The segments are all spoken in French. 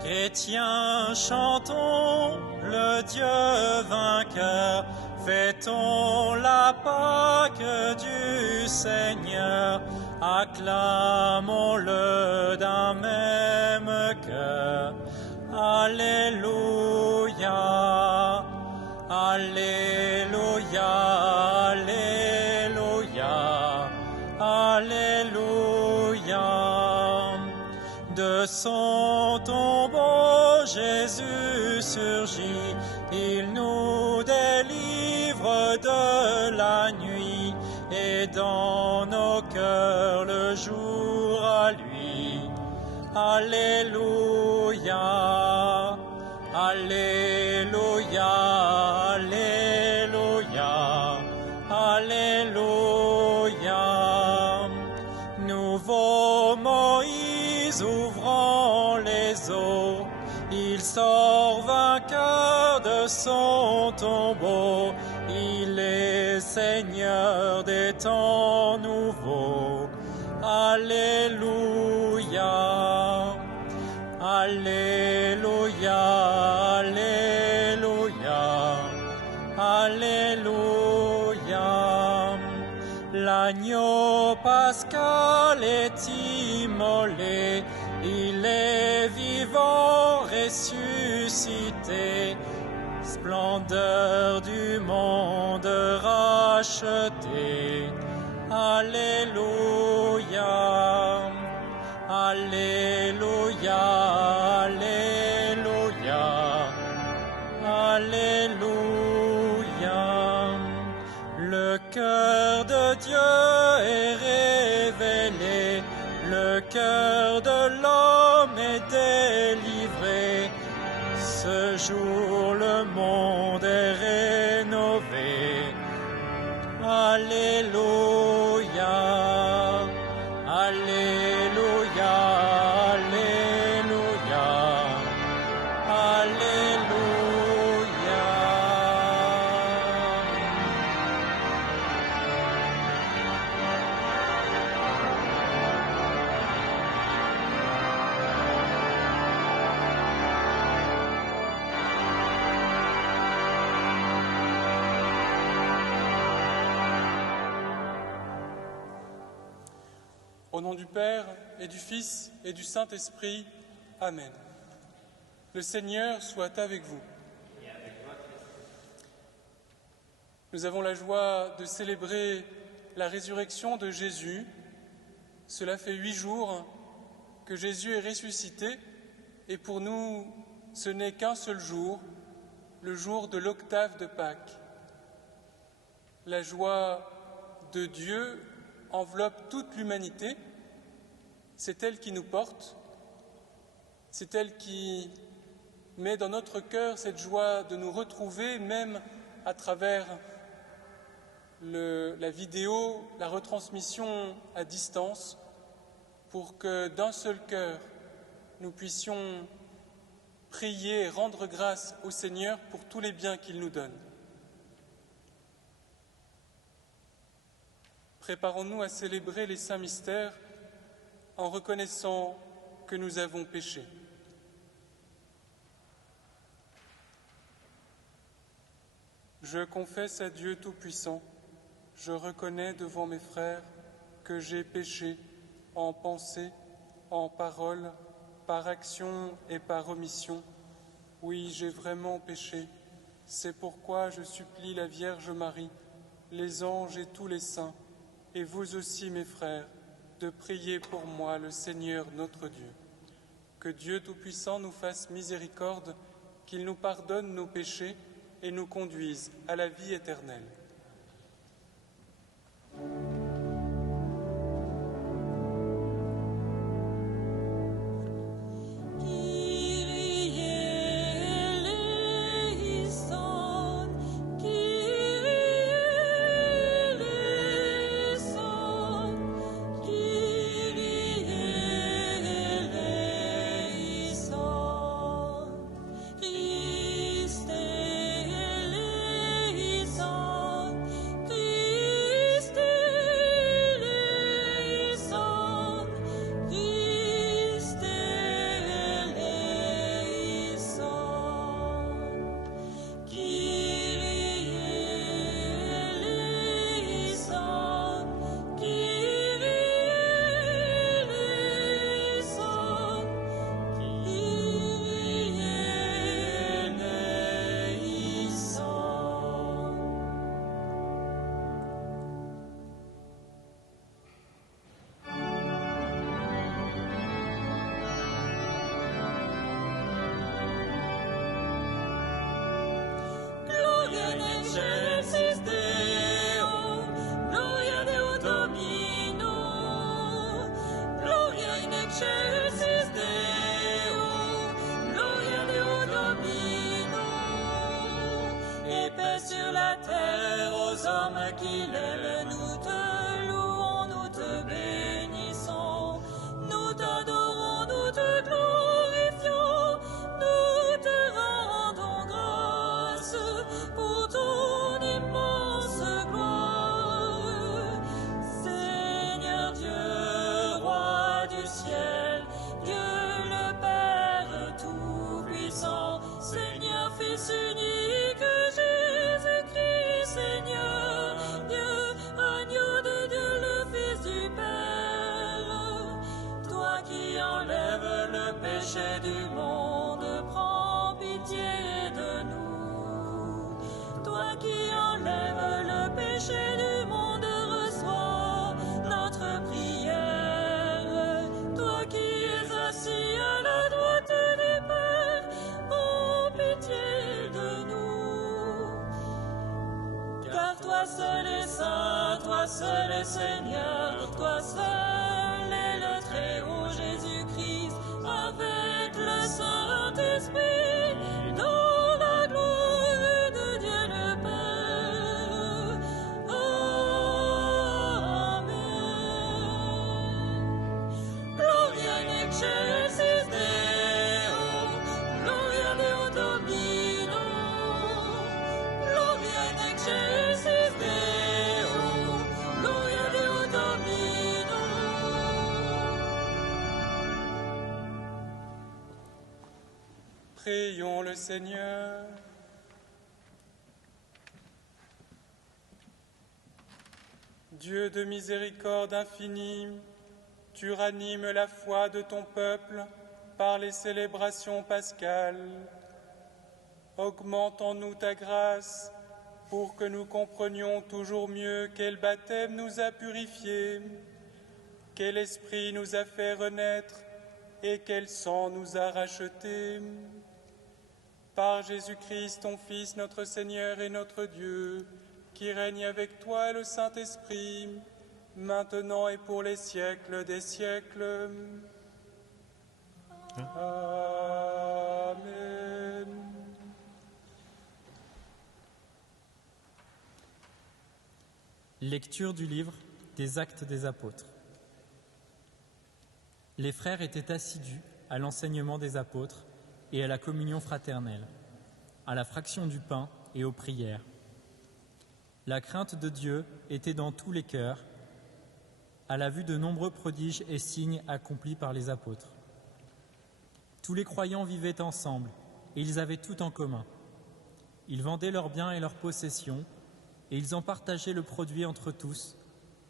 Chrétiens, chantons le Dieu vainqueur, fêtons la Pâque du Seigneur, acclamons-le d'un même cœur. Alléluia, Alléluia, Alléluia, Alléluia. De son tombeau, Jésus surgit, il nous délivre de la nuit, et dans nos cœurs le jour à lui. Alléluia, Alléluia, Alléluia, Alléluia. Nouveau Moïse ouvrant les eaux, il sort vainqueur de son tombeau, il est Seigneur des temps nouveaux. Alléluia, Alléluia, Alléluia, Alléluia. L'agneau pascal est immolé, il est vivant, ressuscité, splendeur du monde racheté. Alléluia, Alléluia, Alléluia, Alléluia. Le cœur de Dieu est révélé, le cœur de l'homme est délivré. Ce jour le monde est rénové. Alléluia, Alléluia, Alléluia, Alléluia. Au nom du Père et du Fils et du Saint-Esprit. Amen. Le Seigneur soit avec vous. Nous avons la joie de célébrer la résurrection de Jésus. Cela fait 8 jours que Jésus est ressuscité et pour nous, ce n'est qu'un seul jour, le jour de l'octave de Pâques. La joie de Dieu enveloppe toute l'humanité. C'est elle qui nous porte, c'est elle qui met dans notre cœur cette joie de nous retrouver, même à travers la vidéo, la retransmission à distance, pour que d'un seul cœur, nous puissions prier et rendre grâce au Seigneur pour tous les biens qu'il nous donne. Préparons-nous à célébrer les saints mystères en reconnaissant que nous avons péché. Je confesse à Dieu Tout-Puissant, je reconnais devant mes frères que j'ai péché en pensée, en parole, par action et par omission. Oui, j'ai vraiment péché. C'est pourquoi je supplie la Vierge Marie, les anges et tous les saints, et vous aussi mes frères, de prier pour moi le Seigneur notre Dieu. Que Dieu Tout-Puissant nous fasse miséricorde, qu'il nous pardonne nos péchés et nous conduise à la vie éternelle. Christe eleison. âme qui lève, nous te louons, nous te bénissons, nous t'adorons, nous te glorifions, nous te rendons grâce pour ton immense gloire. Seigneur Dieu, roi du ciel, Dieu le Père tout-puissant, Seigneur Fils unique, Jésus-Christ, Seigneur Dieu, agneau de Dieu, le Fils du Père, toi qui enlèves le péché du monde, prends pitié de nous. Toi qui enlèves le péché du monde, reçois notre prière. Toi qui es assis à la droite du Père, prends pitié de nous. Car toi seul est saint, toi seul est Seigneur, toi seul est le Très-Haut Jésus-Christ, avec le Saint-Esprit, dans la gloire de Dieu le Père. Amen. Gloria in excelsis Deo, Gloria Deo Domino, Gloria in excelsis Deo, Gloria Deo Domino. Prions le Seigneur. Dieu de miséricorde infinie, tu ranimes la foi de ton peuple par les célébrations pascales. Augmente en nous ta grâce pour que nous comprenions toujours mieux quel baptême nous a purifiés, quel esprit nous a fait renaître et quel sang nous a rachetés. Par Jésus-Christ, ton Fils, notre Seigneur et notre Dieu, qui règne avec toi et le Saint-Esprit, maintenant et pour les siècles des siècles. Amen. Lecture du livre des Actes des Apôtres. Les frères étaient assidus à l'enseignement des apôtres et à la communion fraternelle, à la fraction du pain et aux prières. La crainte de Dieu était dans tous les cœurs, à la vue de nombreux prodiges et signes accomplis par les apôtres. Tous les croyants vivaient ensemble et ils avaient tout en commun. Ils vendaient leurs biens et leurs possessions et ils en partageaient le produit entre tous,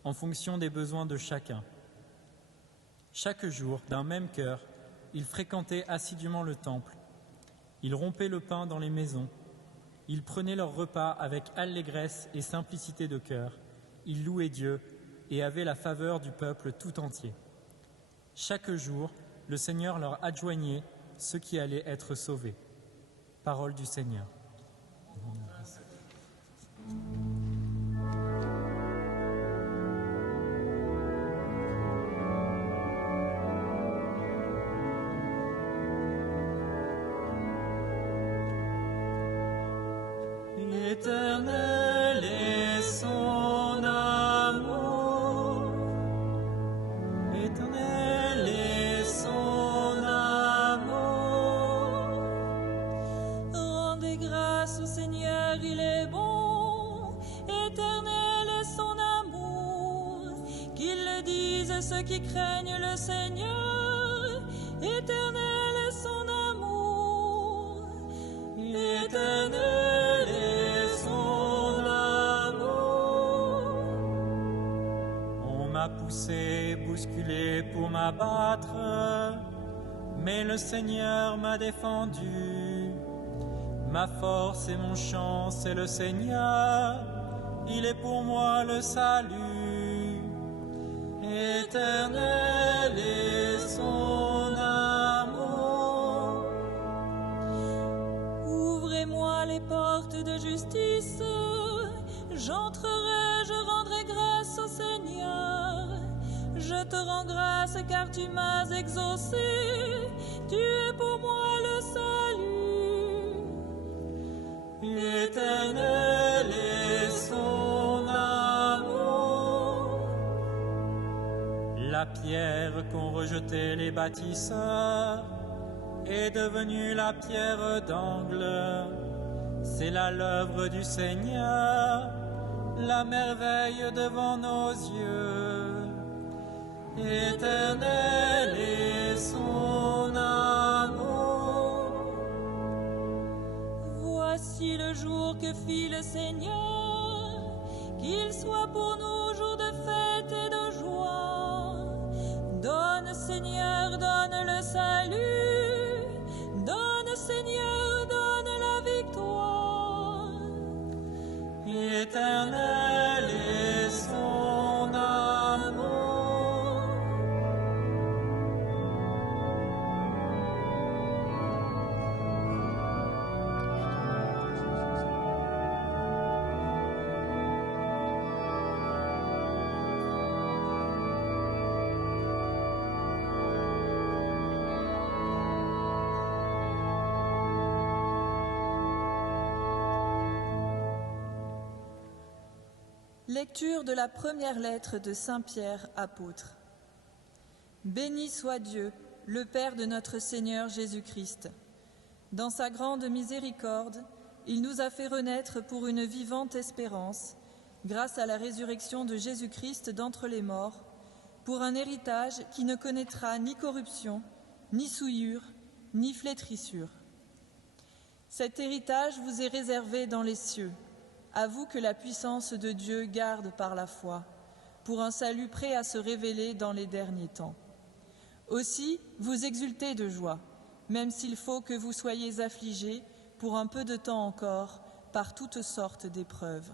en fonction des besoins de chacun. Chaque jour, d'un même cœur, ils fréquentaient assidûment le temple. Ils rompaient le pain dans les maisons. Ils prenaient leur repas avec allégresse et simplicité de cœur. Ils louaient Dieu et avaient la faveur du peuple tout entier. Chaque jour, le Seigneur leur adjoignait ceux qui allaient être sauvés. Parole du Seigneur. Éternel est son amour, éternel est son amour. Rendez grâce au Seigneur, il est bon, éternel est son amour. Qu'ils le disent ceux qui craignent le Seigneur, éternel est son amour, éternel est son amour. On m'a poussé, bousculé pour m'abattre, mais le Seigneur m'a défendu. Ma force et mon chant, c'est le Seigneur, il est pour moi le salut. Éternel est son amour. Ouvrez-moi les portes de justice, j'entrerai, je rendrai grâce au Seigneur. Je te rends grâce car tu m'as exaucé, tu es pour moi le salut. Éternel est son pierre qu'ont rejetée les bâtisseurs est devenue la pierre d'angle. C'est là l'œuvre du Seigneur, la merveille devant nos yeux. Éternel est son amour. Voici le jour que fit le Seigneur, qu'il soit pour nous jour de fête et de joie. Donne, Seigneur, donne le salut. Donne, Seigneur, donne la victoire. Éternel est son amour. Lecture de la première lettre de Saint Pierre, apôtre. Béni soit Dieu, le Père de notre Seigneur Jésus-Christ. Dans sa grande miséricorde, il nous a fait renaître pour une vivante espérance, grâce à la résurrection de Jésus-Christ d'entre les morts, pour un héritage qui ne connaîtra ni corruption, ni souillure, ni flétrissure. Cet héritage vous est réservé dans les cieux, à vous que la puissance de Dieu garde par la foi, pour un salut prêt à se révéler dans les derniers temps. Aussi, vous exultez de joie, même s'il faut que vous soyez affligés pour un peu de temps encore, par toutes sortes d'épreuves.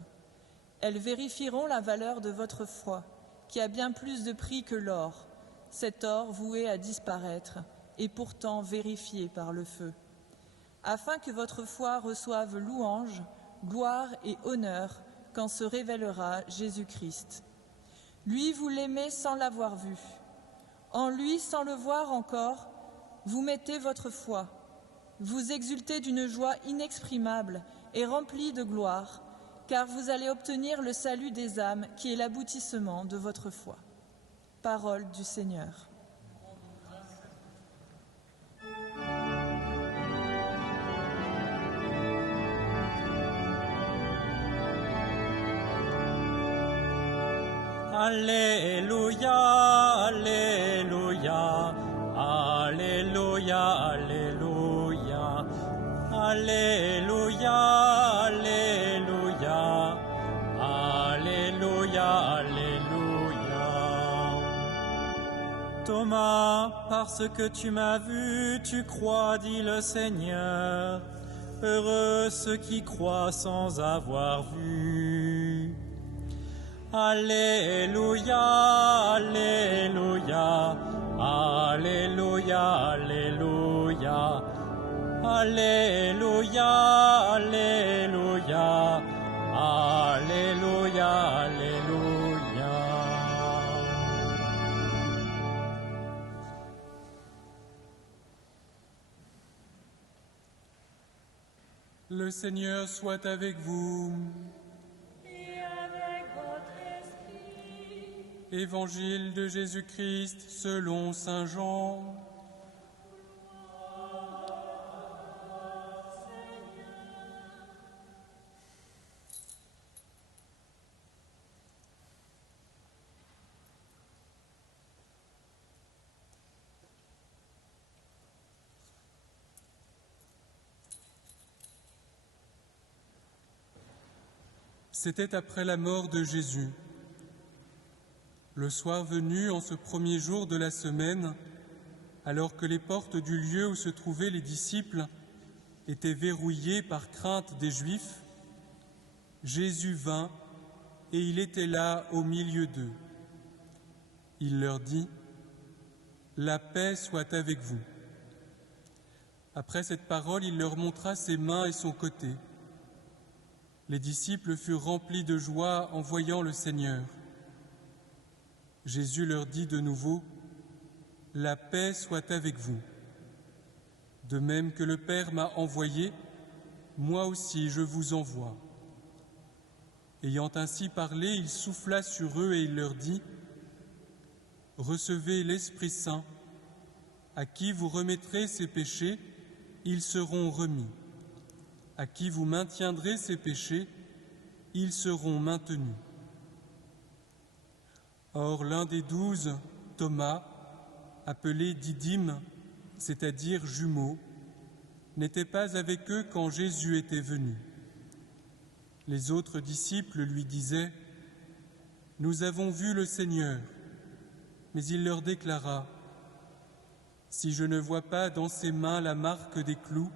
Elles vérifieront la valeur de votre foi, qui a bien plus de prix que l'or, cet or voué à disparaître, et pourtant vérifié par le feu, afin que votre foi reçoive louange, gloire et honneur quand se révélera Jésus-Christ. Lui, vous l'aimez sans l'avoir vu. En lui, sans le voir encore, vous mettez votre foi. Vous exultez d'une joie inexprimable et remplie de gloire, car vous allez obtenir le salut des âmes qui est l'aboutissement de votre foi. Parole du Seigneur. Alléluia, Alléluia, Alléluia, Alléluia, Alléluia, Alléluia, Alléluia, Alléluia. Thomas, parce que tu m'as vu, tu crois, dit le Seigneur. Heureux ceux qui croient sans avoir vu. Alléluia, Alléluia, Alléluia, Alléluia, Alléluia, Alléluia, Alléluia, Alléluia. Le Seigneur soit avec vous. Évangile de Jésus-Christ selon saint Jean. C'était après la mort de Jésus. Le soir venu, en ce premier jour de la semaine, alors que les portes du lieu où se trouvaient les disciples étaient verrouillées par crainte des Juifs, Jésus vint et il était là au milieu d'eux. Il leur dit : « La paix soit avec vous. » Après cette parole, il leur montra ses mains et son côté. Les disciples furent remplis de joie en voyant le Seigneur. Jésus leur dit de nouveau : « La paix soit avec vous. De même que le Père m'a envoyé, moi aussi je vous envoie. » Ayant ainsi parlé, il souffla sur eux et il leur dit : recevez l'Esprit Saint. À qui vous remettrez ses péchés, ils seront remis. À qui vous maintiendrez ses péchés, ils seront maintenus. » Or, l'un des 12, Thomas, appelé Didyme, c'est-à-dire jumeau, n'était pas avec eux quand Jésus était venu. Les autres disciples lui disaient : « Nous avons vu le Seigneur. » Mais il leur déclara : « Si je ne vois pas dans ses mains la marque des clous,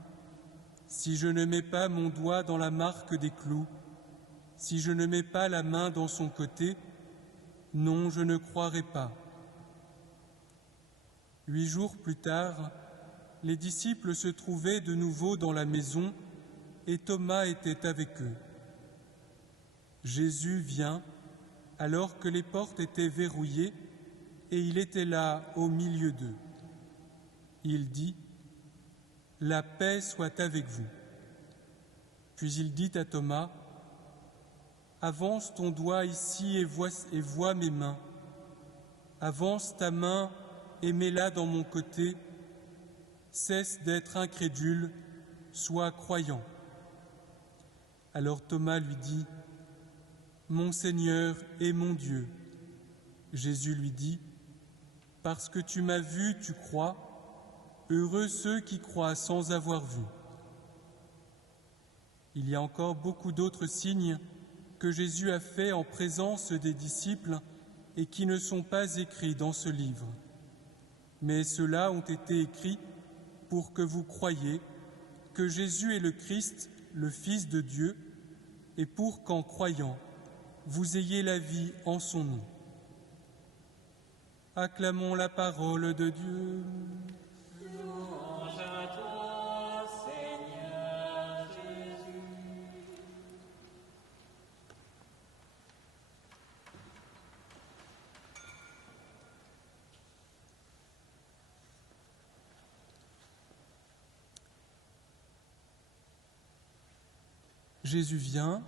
si je ne mets pas mon doigt dans la marque des clous, si je ne mets pas la main dans son côté, non, je ne croirai pas. » 8 jours plus tard, les disciples se trouvaient de nouveau dans la maison et Thomas était avec eux. Jésus vient alors que les portes étaient verrouillées et il était là au milieu d'eux. Il dit : « La paix soit avec vous. » Puis il dit à Thomas : « Avance ton doigt ici et vois mes mains. Avance ta main et mets-la dans mon côté. Cesse d'être incrédule, sois croyant. » Alors Thomas lui dit : « Mon Seigneur et mon Dieu. » Jésus lui dit : « Parce que tu m'as vu, tu crois. Heureux ceux qui croient sans avoir vu. » Il y a encore beaucoup d'autres signes que Jésus a faits en présence des disciples et qui ne sont pas écrits dans ce livre. Mais ceux-là ont été écrits pour que vous croyiez que Jésus est le Christ, le Fils de Dieu, et pour qu'en croyant, vous ayez la vie en son nom. Acclamons la parole de Dieu. Louange à toi, Seigneur Jésus. Jésus vient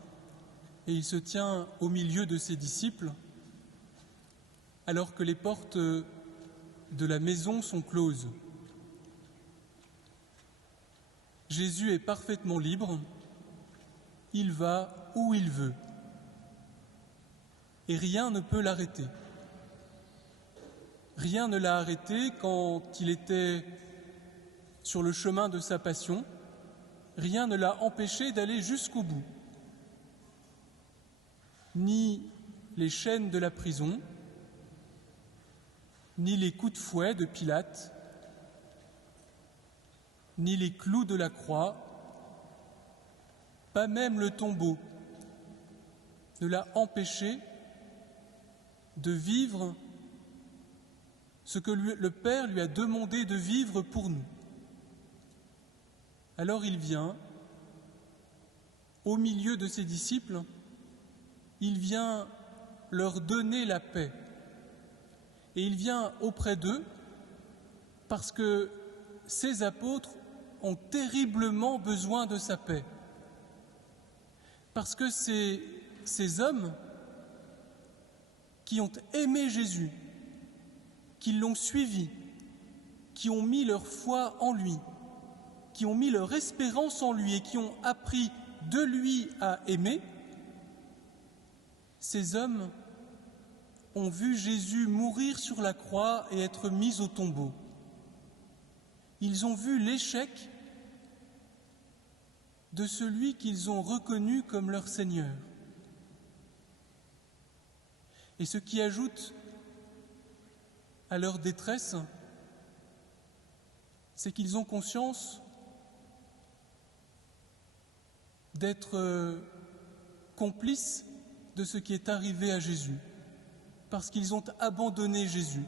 et il se tient au milieu de ses disciples alors que les portes de la maison sont closes. Jésus est parfaitement libre, il va où il veut et rien ne peut l'arrêter. Rien ne l'a arrêté quand il était sur le chemin de sa passion, rien ne l'a empêché d'aller jusqu'au bout. Ni les chaînes de la prison, ni les coups de fouet de Pilate, ni les clous de la croix, pas même le tombeau ne l'a empêché de vivre ce que le Père lui a demandé de vivre pour nous. Alors il vient, au milieu de ses disciples, il vient leur donner la paix. Et il vient auprès d'eux parce que ces apôtres ont terriblement besoin de sa paix. Parce que ces hommes qui ont aimé Jésus, qui l'ont suivi, qui ont mis leur foi en lui, qui ont mis leur espérance en lui et qui ont appris de lui à aimer, ces hommes ont vu Jésus mourir sur la croix et être mis au tombeau. Ils ont vu l'échec de celui qu'ils ont reconnu comme leur Seigneur. Et ce qui ajoute à leur détresse, c'est qu'ils ont conscience d'être complices de ce qui est arrivé à Jésus, parce qu'ils ont abandonné Jésus,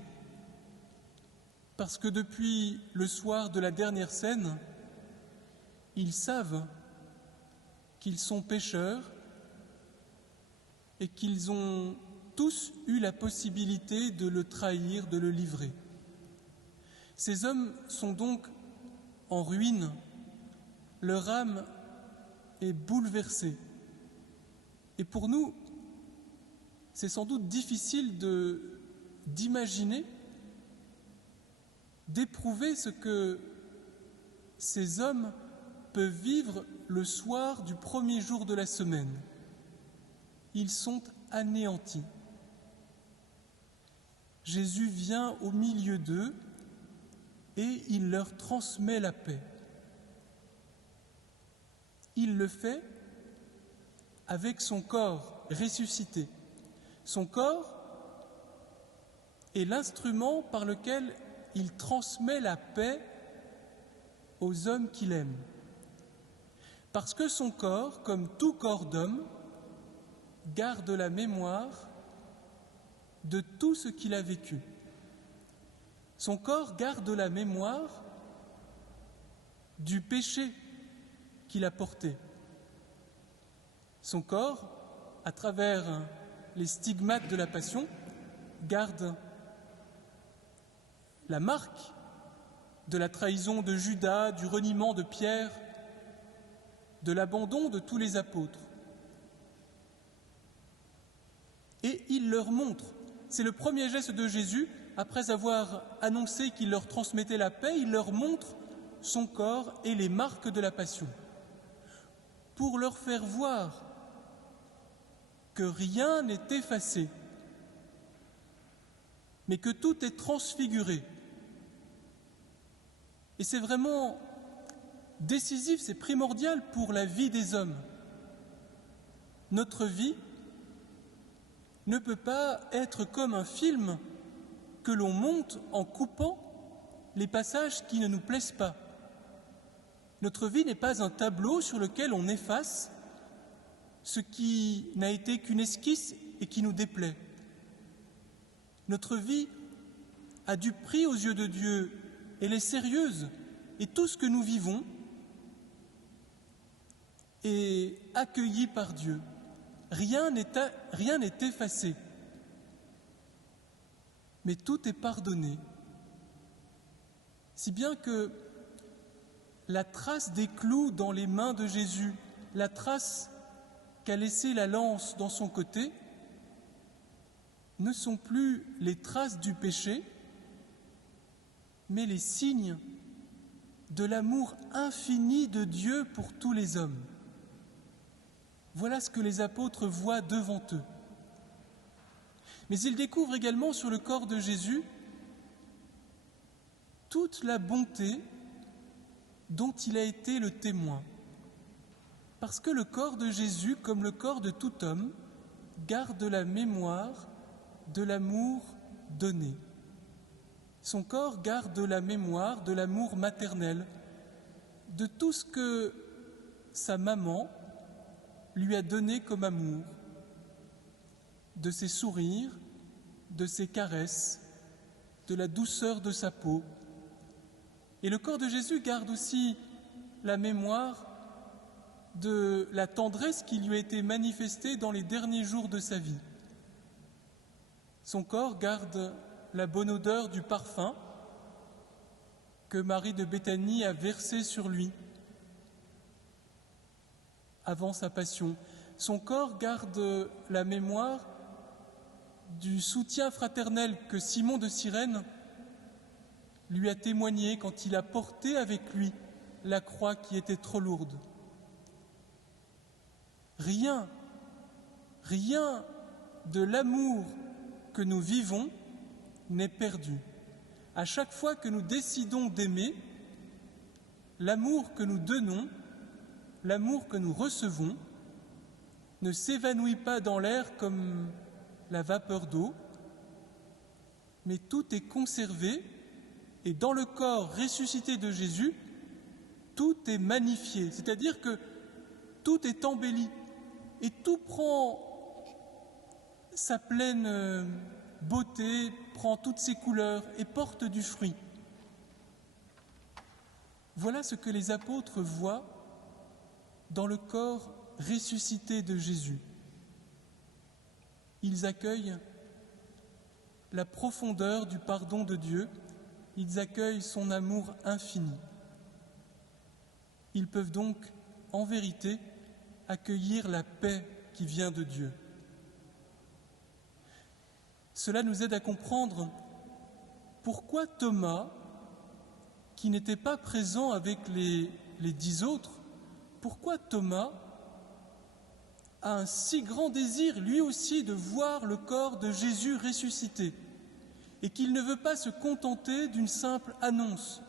parce que depuis le soir de la dernière scène, ils savent qu'ils sont pécheurs et qu'ils ont tous eu la possibilité de le trahir, de le livrer. Ces hommes sont donc en ruine, leur âme est bouleversée. Et pour nous, c'est sans doute difficile d'imaginer d'éprouver ce que ces hommes peuvent vivre le soir du premier jour de la semaine. Ils sont anéantis. Jésus vient au milieu d'eux et il leur transmet la paix. Il le fait avec son corps ressuscité. Son corps est l'instrument par lequel il transmet la paix aux hommes qu'il aime. Parce que son corps, comme tout corps d'homme, garde la mémoire de tout ce qu'il a vécu. Son corps garde la mémoire du péché qu'il a porté. Son corps, à travers les stigmates de la passion, garde la marque de la trahison de Judas, du reniement de Pierre, de l'abandon de tous les apôtres. Et il leur montre, c'est le premier geste de Jésus, après avoir annoncé qu'il leur transmettait la paix, il leur montre son corps et les marques de la passion, pour leur faire voir que rien n'est effacé, mais que tout est transfiguré. Et c'est vraiment décisif, c'est primordial pour la vie des hommes. Notre vie ne peut pas être comme un film que l'on monte en coupant les passages qui ne nous plaisent pas. Notre vie n'est pas un tableau sur lequel on efface ce qui n'a été qu'une esquisse et qui nous déplaît. Notre vie a du prix aux yeux de Dieu, elle est sérieuse, et tout ce que nous vivons est accueilli par Dieu. Rien n'est effacé, mais tout est pardonné. Si bien que la trace des clous dans les mains de Jésus, la trace qu'a laissée la lance dans son côté, ne sont plus les traces du péché, mais les signes de l'amour infini de Dieu pour tous les hommes. Voilà ce que les apôtres voient devant eux. Mais ils découvrent également sur le corps de Jésus toute la bonté dont il a été le témoin. Parce que le corps de Jésus, comme le corps de tout homme, garde la mémoire de l'amour donné. Son corps garde la mémoire de l'amour maternel, de tout ce que sa maman lui a donné comme amour, de ses sourires, de ses caresses, de la douceur de sa peau. Et le corps de Jésus garde aussi la mémoire de la tendresse qui lui a été manifestée dans les derniers jours de sa vie. Son corps garde la bonne odeur du parfum que Marie de Béthanie a versé sur lui avant sa passion. Son corps garde la mémoire du soutien fraternel que Simon de Cyrène lui a témoigné quand il a porté avec lui la croix qui était trop lourde. Rien de l'amour que nous vivons n'est perdu. À chaque fois que nous décidons d'aimer, l'amour que nous donnons, l'amour que nous recevons, ne s'évanouit pas dans l'air comme la vapeur d'eau, mais tout est conservé et dans le corps ressuscité de Jésus, tout est magnifié, c'est-à-dire que tout est embelli et tout prend sa pleine beauté, prend toutes ses couleurs et porte du fruit. Voilà ce que les apôtres voient dans le corps ressuscité de Jésus. Ils accueillent la profondeur du pardon de Dieu, ils accueillent son amour infini. Ils peuvent donc, en vérité, accueillir la paix qui vient de Dieu. Cela nous aide à comprendre pourquoi Thomas qui n'était pas présent avec les 10 autres, pourquoi Thomas a un si grand désir, lui aussi, de voir le corps de Jésus ressuscité, et qu'il ne veut pas se contenter d'une simple annonce.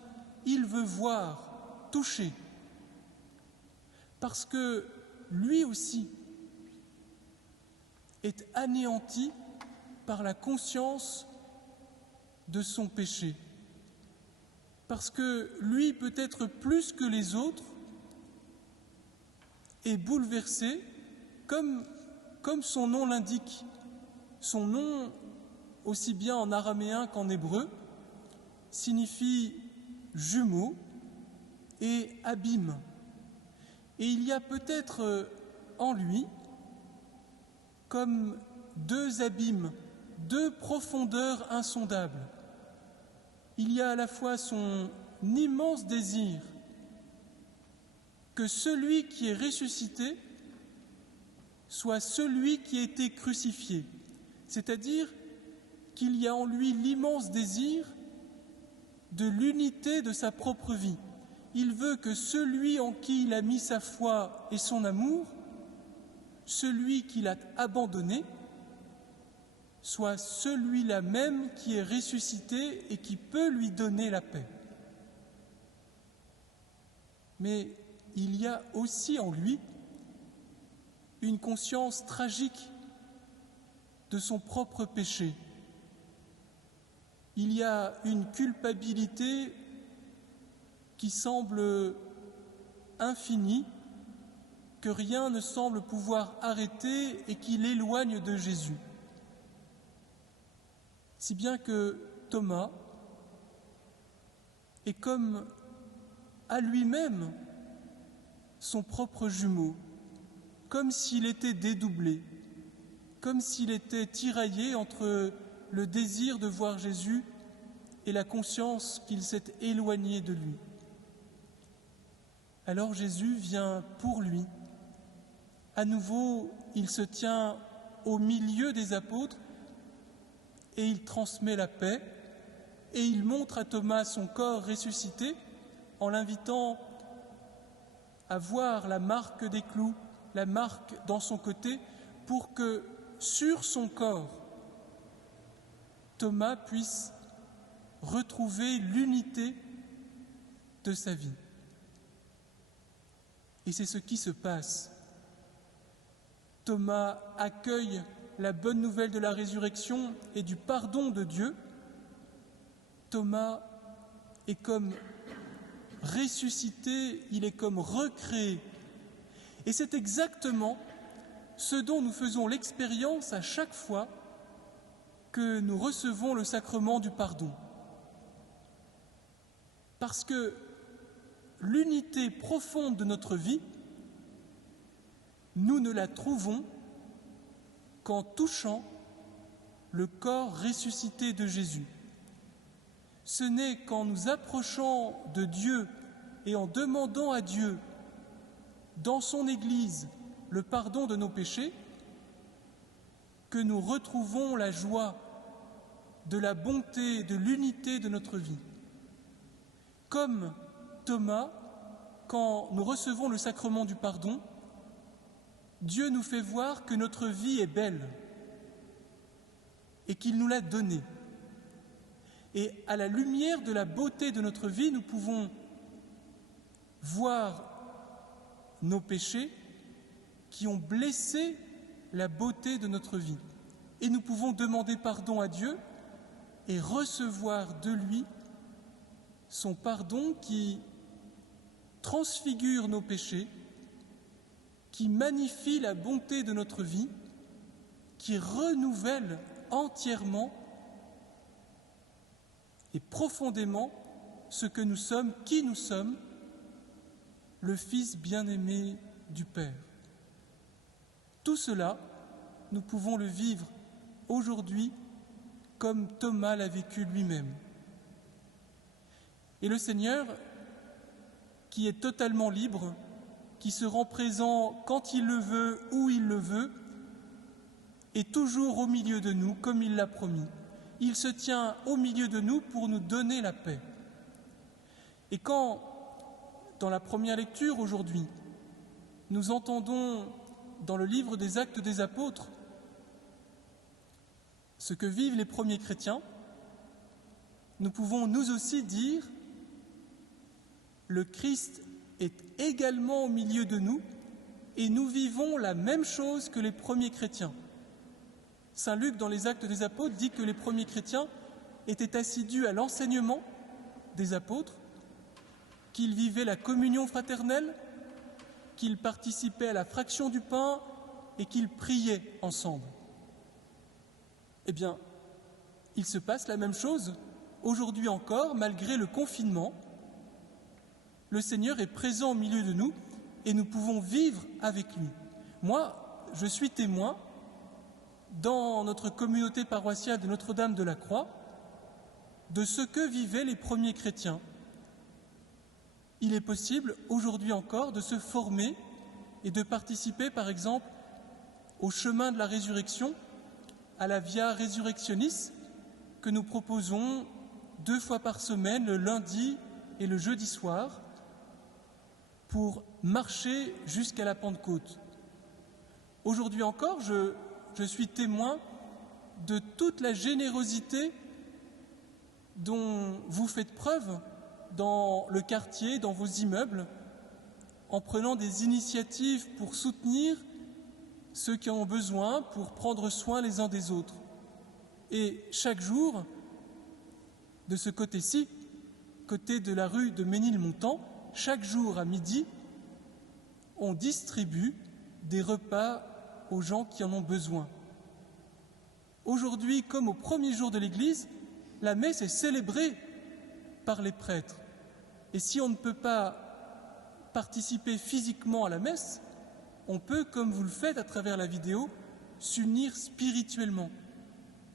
Il veut voir, toucher, parce que lui aussi est anéanti par la conscience de son péché, parce que lui, peut-être plus que les autres, est bouleversé, comme son nom l'indique. Son nom, aussi bien en araméen qu'en hébreu, signifie jumeau et abîme. Et il y a peut-être en lui comme 2 abîmes, 2 profondeurs insondables. Il y a à la fois son immense désir que celui qui est ressuscité soit celui qui a été crucifié, c'est-à-dire qu'il y a en lui l'immense désir de l'unité de sa propre vie. Il veut que celui en qui il a mis sa foi et son amour, celui qu'il a abandonné, soit celui-là même qui est ressuscité et qui peut lui donner la paix. Mais il y a aussi en lui une conscience tragique de son propre péché. Il y a une culpabilité qui semble infinie, que rien ne semble pouvoir arrêter et qui l'éloigne de Jésus. Si bien que Thomas est comme à lui-même son propre jumeau, comme s'il était dédoublé, comme s'il était tiraillé entre le désir de voir Jésus et la conscience qu'il s'est éloigné de lui. Alors Jésus vient pour lui. À nouveau, il se tient au milieu des apôtres et il transmet la paix et il montre à Thomas son corps ressuscité en l'invitant à voir la marque des clous, la marque dans son côté, pour que sur son corps, Thomas puisse retrouver l'unité de sa vie. Et c'est ce qui se passe. Thomas accueille la bonne nouvelle de la résurrection et du pardon de Dieu. Thomas est comme ressuscité, il est comme recréé. Et c'est exactement ce dont nous faisons l'expérience à chaque fois que nous recevons le sacrement du pardon. Parce que l'unité profonde de notre vie, nous ne la trouvons qu'en touchant le corps ressuscité de Jésus. Ce n'est qu'en nous approchant de Dieu et en demandant à Dieu, dans son Église, le pardon de nos péchés, que nous retrouvons la joie de la bonté, de l'unité de notre vie. Comme Thomas, quand nous recevons le sacrement du pardon, Dieu nous fait voir que notre vie est belle et qu'il nous l'a donnée. Et à la lumière de la beauté de notre vie, nous pouvons voir nos péchés qui ont blessé la beauté de notre vie. Et nous pouvons demander pardon à Dieu et recevoir de lui son pardon qui transfigure nos péchés, qui magnifie la bonté de notre vie, qui renouvelle entièrement et profondément ce que nous sommes, qui nous sommes, le Fils bien-aimé du Père. Tout cela, nous pouvons le vivre aujourd'hui comme Thomas l'a vécu lui-même. Et le Seigneur, qui est totalement libre, qui se rend présent quand il le veut, où il le veut, est toujours au milieu de nous, comme il l'a promis. Il se tient au milieu de nous pour nous donner la paix. Et quand, dans la première lecture aujourd'hui, nous entendons dans le livre des Actes des Apôtres ce que vivent les premiers chrétiens, nous pouvons nous aussi dire « Le Christ est également au milieu de nous et nous vivons la même chose que les premiers chrétiens. » Saint Luc, dans les Actes des Apôtres, dit que les premiers chrétiens étaient assidus à l'enseignement des apôtres, qu'ils vivaient la communion fraternelle, qu'ils participaient à la fraction du pain et qu'ils priaient ensemble. Eh bien, il se passe la même chose aujourd'hui encore, malgré le confinement. Le Seigneur est présent au milieu de nous et nous pouvons vivre avec lui. Moi, je suis témoin dans notre communauté paroissiale de Notre-Dame de la Croix de ce que vivaient les premiers chrétiens. Il est possible aujourd'hui encore de se former et de participer, par exemple, au chemin de la résurrection, à la Via Resurrectionis, que nous proposons 2 fois par semaine, le lundi et le jeudi soir, pour marcher jusqu'à la Pentecôte. Aujourd'hui encore, je suis témoin de toute la générosité dont vous faites preuve dans le quartier, dans vos immeubles, en prenant des initiatives pour soutenir ceux qui en ont besoin, pour prendre soin les uns des autres. Et chaque jour, de ce côté-ci, côté de la rue de Ménilmontant, chaque jour à midi, on distribue des repas aux gens qui en ont besoin. Aujourd'hui, comme au premier jour de l'Église, la messe est célébrée par les prêtres. Et si on ne peut pas participer physiquement à la messe, on peut, comme vous le faites à travers la vidéo, s'unir spirituellement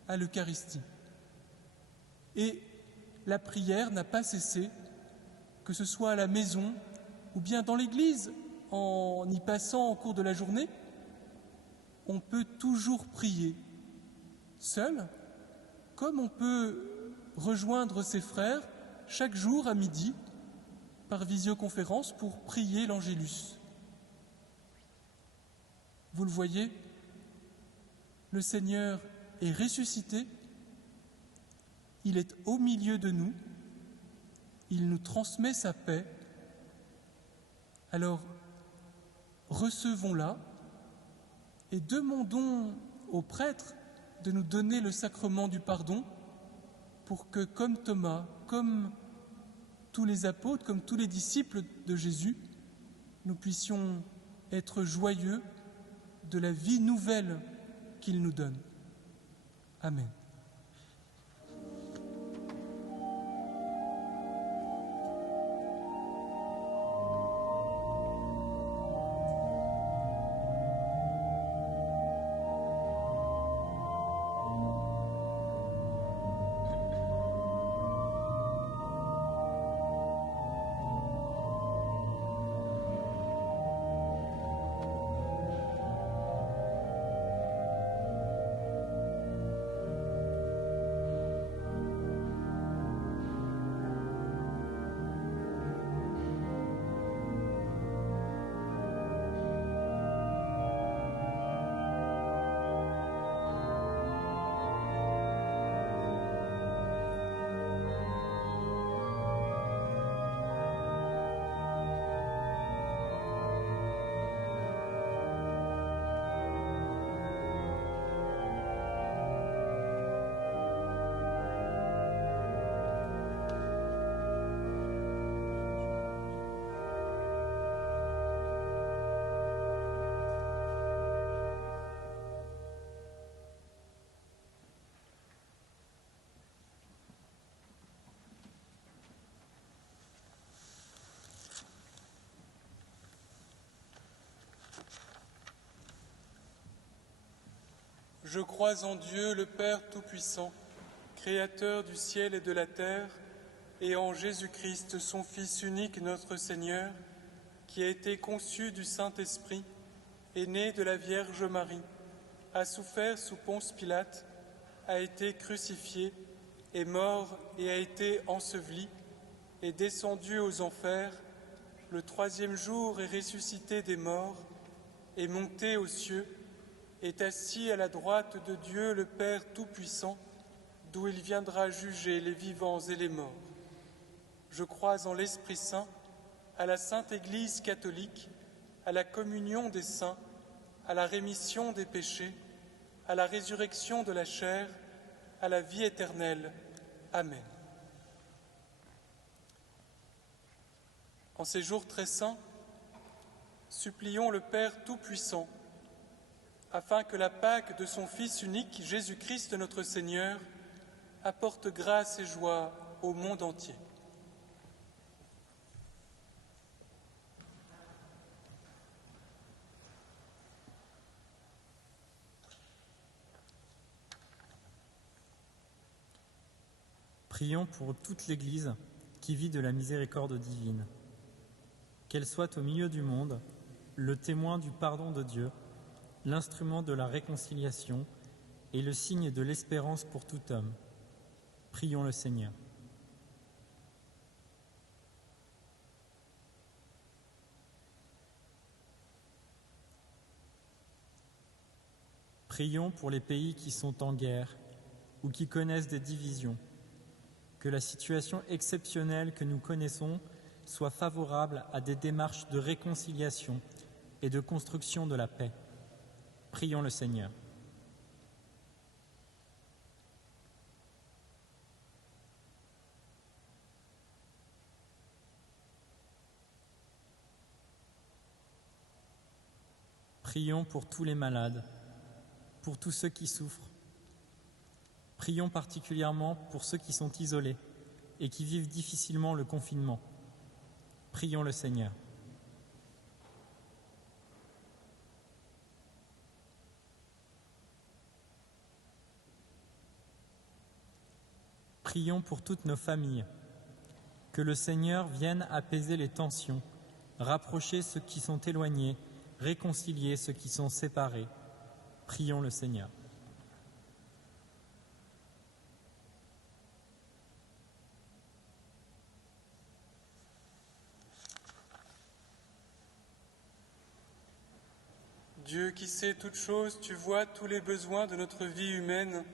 à l'Eucharistie. Et la prière n'a pas cessé, que ce soit à la maison ou bien dans l'église, en y passant au cours de la journée, on peut toujours prier seul, comme on peut rejoindre ses frères chaque jour à midi par visioconférence pour prier l'Angélus. Vous le voyez, le Seigneur est ressuscité, il est au milieu de nous, il nous transmet sa paix. Alors, recevons-la et demandons aux prêtres de nous donner le sacrement du pardon pour que, comme Thomas, comme tous les apôtres, comme tous les disciples de Jésus, nous puissions être joyeux de la vie nouvelle qu'il nous donne. Amen. Je crois en Dieu, le Père Tout-Puissant, Créateur du ciel et de la terre, et en Jésus-Christ, son Fils unique, notre Seigneur, qui a été conçu du Saint-Esprit, est né de la Vierge Marie, a souffert sous Ponce Pilate, a été crucifié, est mort et a été enseveli, est descendu aux enfers, le troisième jour est ressuscité des morts, est monté aux cieux, est assis à la droite de Dieu le Père Tout-Puissant, d'où il viendra juger les vivants et les morts. Je crois en l'Esprit Saint, à la Sainte Église catholique, à la communion des saints, à la rémission des péchés, à la résurrection de la chair, à la vie éternelle. Amen. En ces jours très saints, supplions le Père Tout-Puissant, afin que la Pâque de son Fils unique, Jésus-Christ notre Seigneur, apporte grâce et joie au monde entier. Prions pour toute l'Église qui vit de la miséricorde divine. Qu'elle soit au milieu du monde, le témoin du pardon de Dieu, l'instrument de la réconciliation et le signe de l'espérance pour tout homme. Prions le Seigneur. Prions pour les pays qui sont en guerre ou qui connaissent des divisions. Que la situation exceptionnelle que nous connaissons soit favorable à des démarches de réconciliation et de construction de la paix. Prions le Seigneur. Prions pour tous les malades, pour tous ceux qui souffrent. Prions particulièrement pour ceux qui sont isolés et qui vivent difficilement le confinement. Prions le Seigneur. Prions pour toutes nos familles. Que le Seigneur vienne apaiser les tensions, rapprocher ceux qui sont éloignés, réconcilier ceux qui sont séparés. Prions le Seigneur. Dieu qui sais toutes choses, tu vois tous les besoins de notre vie humaine.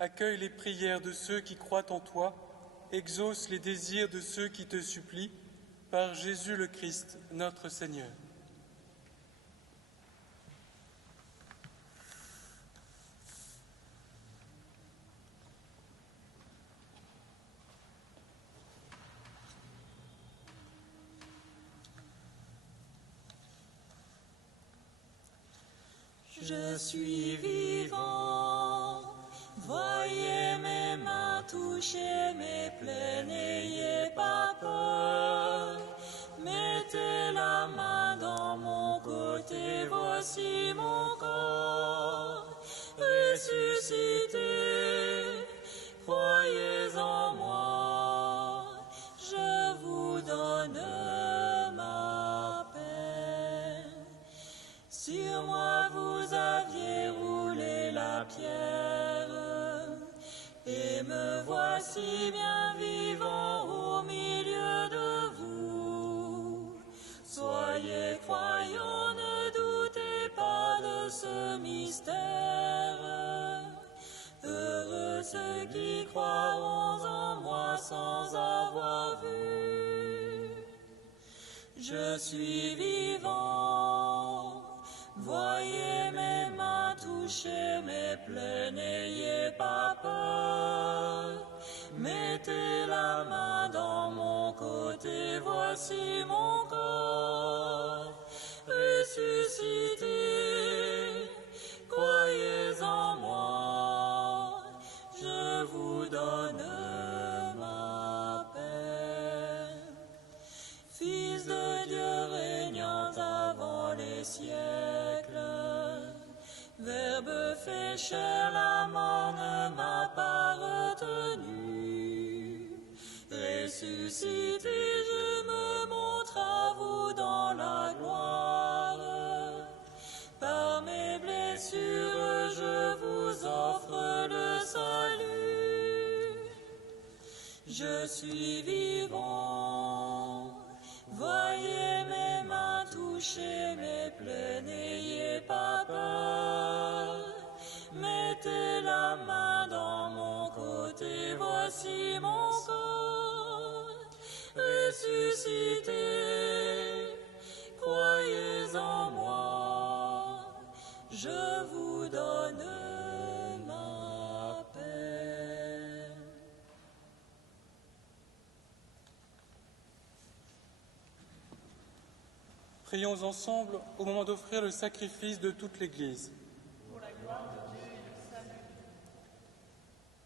Accueille les prières de ceux qui croient en toi, exauce les désirs de ceux qui te supplient, par Jésus le Christ, notre Seigneur. Je suis vivant, voyez mes mains toucher mes plaies, n'ayez pas peur. Mettez la main dans mon côté, voici mon corps ressuscité. Croyez en moi, je vous donne ma paix. Sur moi vous aviez roulé la pierre, et me voici bien vivant au milieu de vous. Soyez croyants, ne doutez pas de ce mystère. Heureux ceux qui croiront en moi sans avoir vu. Je suis vivant. Voyez mes mains toucher mes plaies, n'ayez pas peur. Mettez la main dans mon côté, voici mon corps ressuscité. Croyez en moi, je vous donne ma paix. Fils de Dieu régnant avant les siècles, Verbe fait chair, la mort ne m'a pas retenu. Ressuscité, je me montre à vous dans la gloire. Par mes blessures, je vous offre le salut. Je suis vivant. Prions ensemble au moment d'offrir le sacrifice de toute l'Église.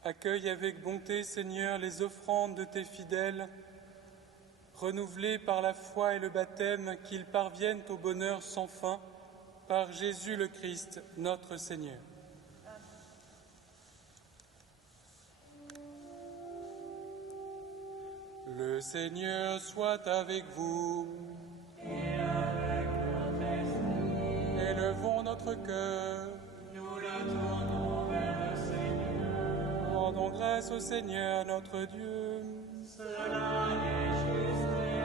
Accueille avec bonté, Seigneur, les offrandes de tes fidèles, renouvelées par la foi et le baptême, qu'ils parviennent au bonheur sans fin, par Jésus le Christ, notre Seigneur. Le Seigneur soit avec vous. Et avec notre esprit. Élevons notre cœur. Nous le tournons vers le Seigneur. Rendons grâce au Seigneur notre Dieu. Cela est juste et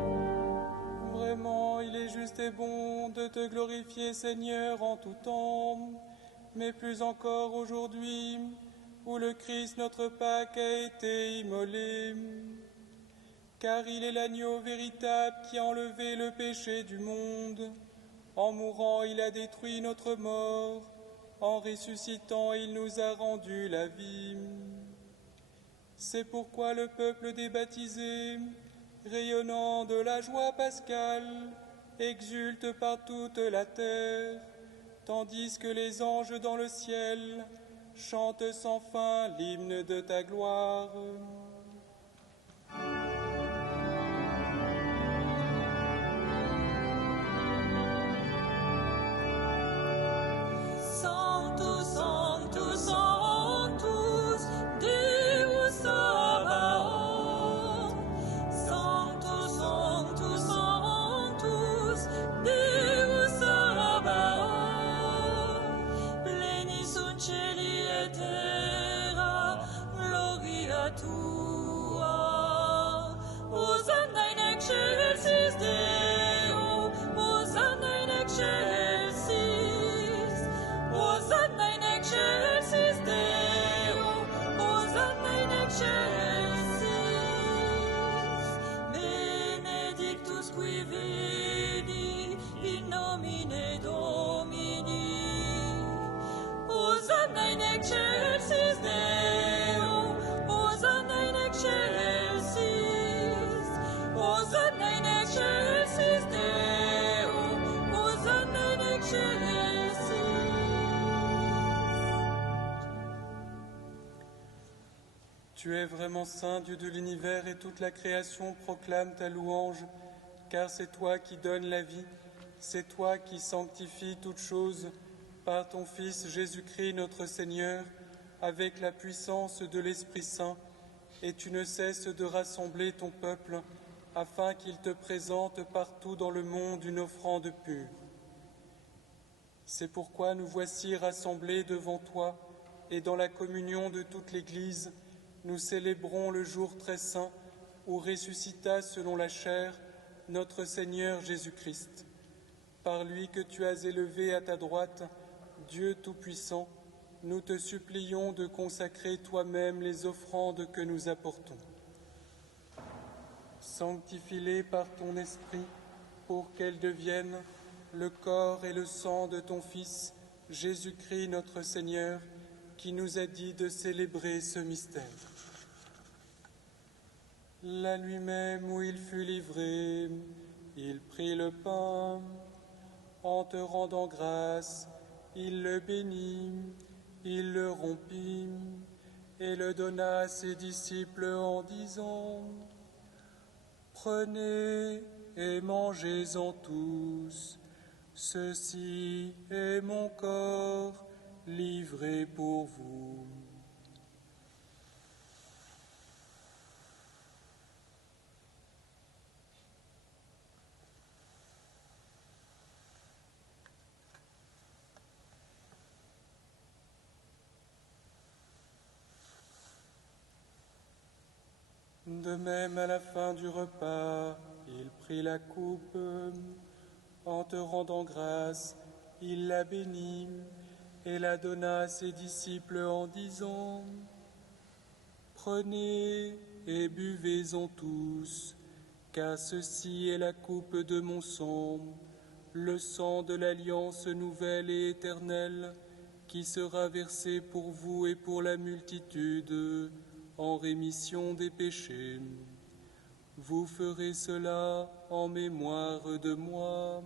bon. Vraiment, il est juste et bon de te glorifier, Seigneur, en tout temps, mais plus encore aujourd'hui, où le Christ, notre Pâque, a été immolé. Car il est l'agneau véritable qui a enlevé le péché du monde. En mourant, il a détruit notre mort. En ressuscitant, il nous a rendu la vie. C'est pourquoi le peuple des baptisés, rayonnant de la joie pascale, exulte par toute la terre, tandis que les anges dans le ciel chantent sans fin l'hymne de ta gloire. Sanctus, Sanctus, Sanctus, Deus Sabaoth. Sanctus, Sanctus, Sanctus, Deus Sabaoth. Pleni sunt cieli et terra, gloria tua. Hosanna in excelsis Deo, Hosanna in excelsis. Hosanna in excelsis Deo, Hosanna in excelsis. Benedictus qui veni in nomine Domini. Hosanna in excelsis Deo, Hosanna in excelsis. Hosanna in excelsis Deo, Hosanna in excelsis. Tu es vraiment saint, Dieu de l'univers, et toute la création proclame ta louange, car c'est toi qui donnes la vie, c'est toi qui sanctifies toutes choses par ton Fils Jésus-Christ notre Seigneur, avec la puissance de l'Esprit Saint, et tu ne cesses de rassembler ton peuple, afin qu'il te présente partout dans le monde une offrande pure. C'est pourquoi nous voici rassemblés devant toi, et dans la communion de toute l'Église, nous célébrons le jour très saint où ressuscita selon la chair notre Seigneur Jésus-Christ. Par lui que tu as élevé à ta droite, Dieu Tout-Puissant, nous te supplions de consacrer toi-même les offrandes que nous apportons. Sanctifie-les par ton esprit pour qu'elles deviennent le corps et le sang de ton Fils, Jésus-Christ notre Seigneur, qui nous a dit de célébrer ce mystère. La nuit même où il fut livré, il prit le pain. En te rendant grâce, il le bénit, il le rompit et le donna à ses disciples en disant : « Prenez et mangez-en tous, ceci est mon corps livré pour vous. » De même, à la fin du repas, il prit la coupe. En te rendant grâce, il la bénit et la donna à ses disciples en disant : « Prenez et buvez-en tous, car ceci est la coupe de mon sang, le sang de l'alliance nouvelle et éternelle, qui sera versé pour vous et pour la multitude, en rémission des péchés. Vous ferez cela en mémoire de moi.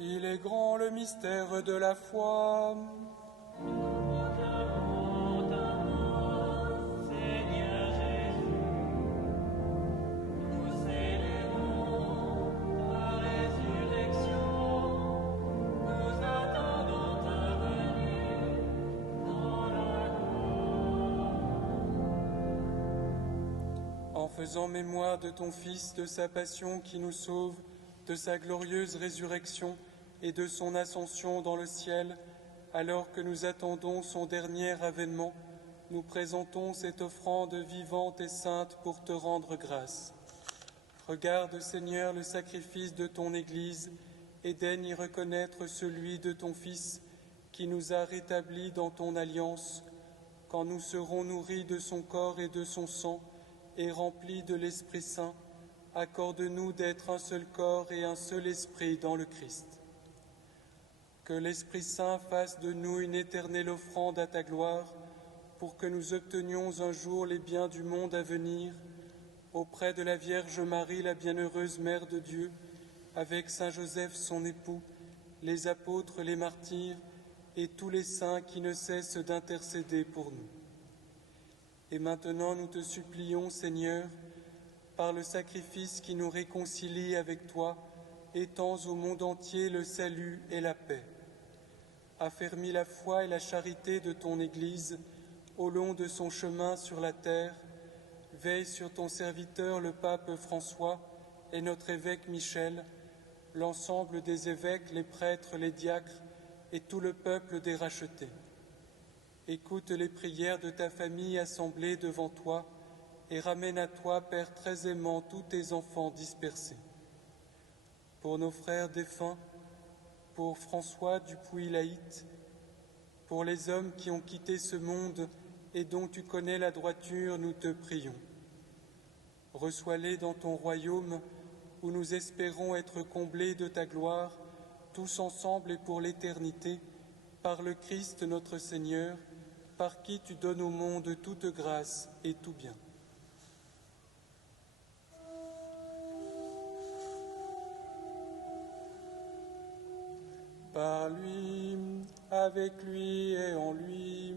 Il est grand le mystère de la foi. En faisant mémoire de ton Fils, de sa passion qui nous sauve, de sa glorieuse résurrection et de son ascension dans le ciel, alors que nous attendons son dernier avènement, nous présentons cette offrande vivante et sainte pour te rendre grâce. Regarde, Seigneur, le sacrifice de ton Église et daigne y reconnaître celui de ton Fils qui nous a rétablis dans ton alliance. Quand nous serons nourris de son corps et de son sang et remplis de l'Esprit Saint, accorde-nous d'être un seul corps et un seul esprit dans le Christ. Que l'Esprit Saint fasse de nous une éternelle offrande à ta gloire, pour que nous obtenions un jour les biens du monde à venir, auprès de la Vierge Marie, la bienheureuse Mère de Dieu, avec Saint Joseph son époux, les apôtres, les martyrs et tous les saints qui ne cessent d'intercéder pour nous. Et maintenant nous te supplions, Seigneur, par le sacrifice qui nous réconcilie avec toi, étends au monde entier le salut et la paix. Affermis la foi et la charité de ton Église au long de son chemin sur la terre. Veille sur ton serviteur le pape François et notre évêque Michel, l'ensemble des évêques, les prêtres, les diacres et tout le peuple des rachetés. Écoute les prières de ta famille assemblée devant toi et ramène à toi, Père très aimant, tous tes enfants dispersés. Pour nos frères défunts, pour François Dupuy-Laït, pour les hommes qui ont quitté ce monde et dont tu connais la droiture, nous te prions. Reçois-les dans ton royaume où nous espérons être comblés de ta gloire, tous ensemble et pour l'éternité, par le Christ notre Seigneur, par qui tu donnes au monde toute grâce et tout bien. Par lui, avec lui et en lui,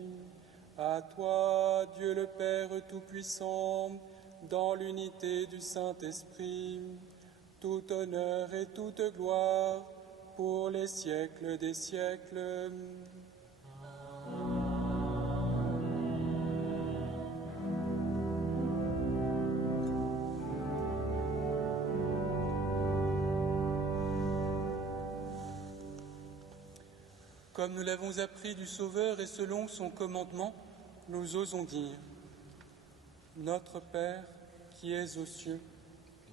à toi, Dieu le Père Tout-Puissant, dans l'unité du Saint-Esprit, tout honneur et toute gloire pour les siècles des siècles. Comme nous l'avons appris du Sauveur et selon son commandement, nous osons dire : Notre Père qui es aux cieux,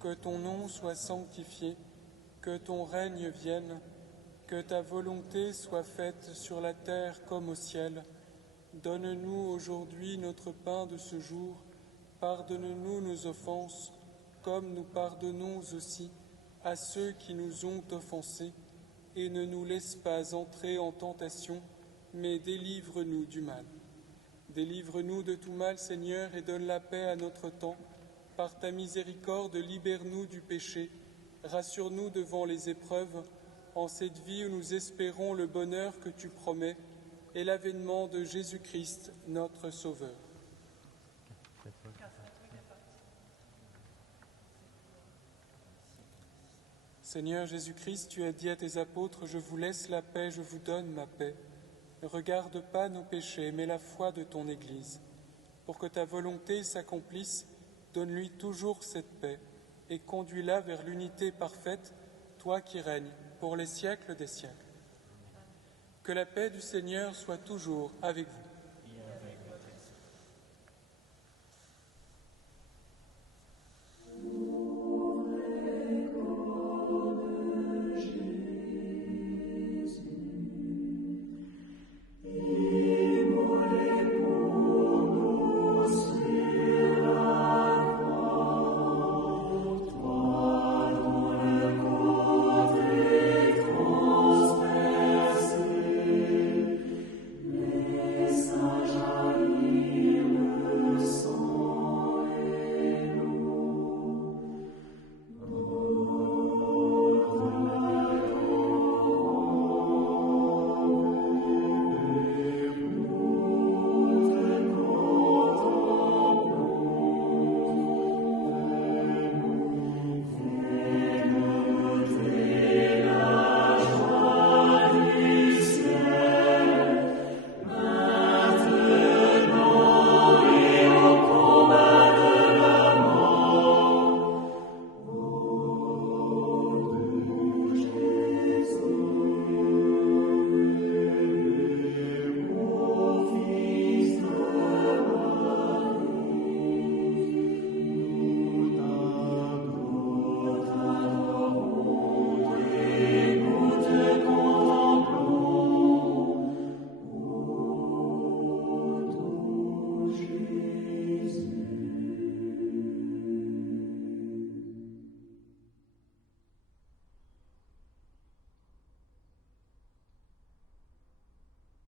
que ton nom soit sanctifié, que ton règne vienne, que ta volonté soit faite sur la terre comme au ciel. Donne-nous aujourd'hui notre pain de ce jour. Pardonne-nous nos offenses, comme nous pardonnons aussi à ceux qui nous ont offensés. Et ne nous laisse pas entrer en tentation, mais délivre-nous du mal. Délivre-nous de tout mal, Seigneur, et donne la paix à notre temps. Par ta miséricorde, libère-nous du péché. Rassure-nous devant les épreuves, en cette vie où nous espérons le bonheur que tu promets et l'avènement de Jésus-Christ, notre Sauveur. Seigneur Jésus-Christ, tu as dit à tes apôtres : je vous laisse la paix, je vous donne ma paix. Ne regarde pas nos péchés, mais la foi de ton Église. Pour que ta volonté s'accomplisse, donne-lui toujours cette paix et conduis-la vers l'unité parfaite, toi qui règnes pour les siècles des siècles. Que la paix du Seigneur soit toujours avec vous.